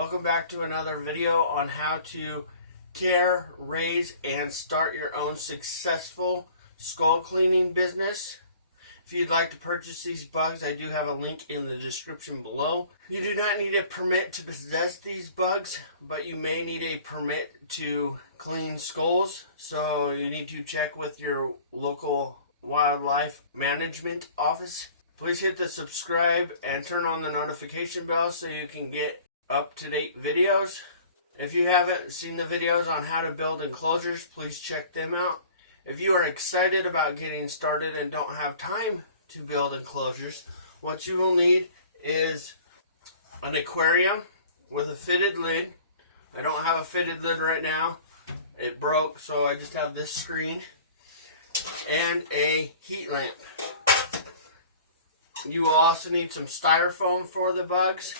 Welcome back to another video on how to care, raise, and start your own successful skull cleaning business. If you'd like to purchase these bugs, I do have a link in the description below. You do not need a permit to possess these bugs, but you may need a permit to clean skulls. So you need to check with your local wildlife management office. Please hit the subscribe and turn on the notification bell so you can get up-to-date videos. If you haven't seen the videos on how to build enclosures, please check them out. If you are excited about getting started and don't have time to build enclosures, what you will need is an aquarium with a fitted lid. I don't have a fitted lid right now. It broke, so I just have this screen. And a heat lamp. You will also need some styrofoam for the bugs.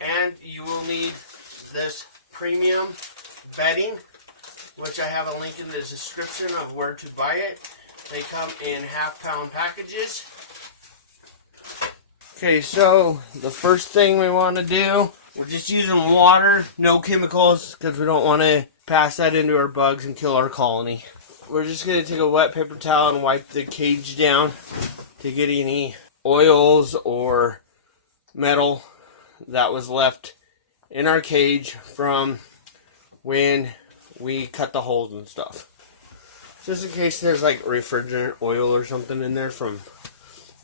And you will need this premium bedding, which I have a link in the description of where to buy it. They come in half-pound packages. Okay, so the first thing we want to do, we're just using water, no chemicals, because we don't want to pass that into our bugs and kill our colony. We're just going to take a wet paper towel and wipe the cage down to get any oils or metal that was left in our cage from when we cut the holes and stuff. Just in case there's like refrigerant oil or something in there from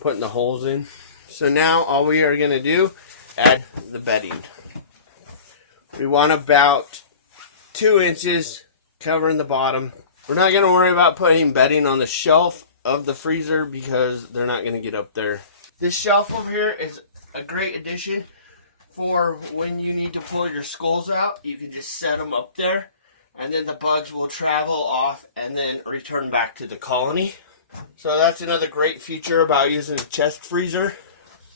putting the holes in. So now all we are going to do, add the bedding. We want about 2 inches covering the bottom. We're not going to worry about putting bedding on the shelf of the freezer because they're not going to get up there. This shelf over here is a great addition for when you need to pull your skulls out. You can just set them up there and then the bugs will travel off and then return back to the colony. So that's another great feature about using a chest freezer.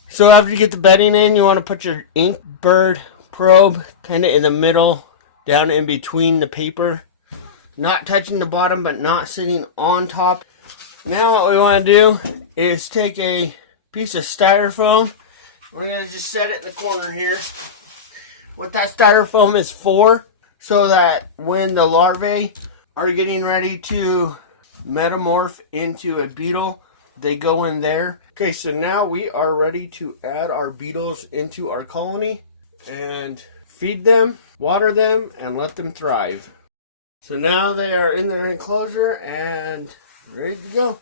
So after you get the bedding in, you want to put your ink bird probe kind of in the middle, down in between the paper. Not touching the bottom, but not sitting on top. Now what we want to do is take a piece of styrofoam. We're going to just set it in the corner here. What that styrofoam is for, so that when the larvae are getting ready to metamorph into a beetle, they go in there. Okay, so now we are ready to add our beetles into our colony and feed them, water them, and let them thrive. So now they are in their enclosure and ready to go.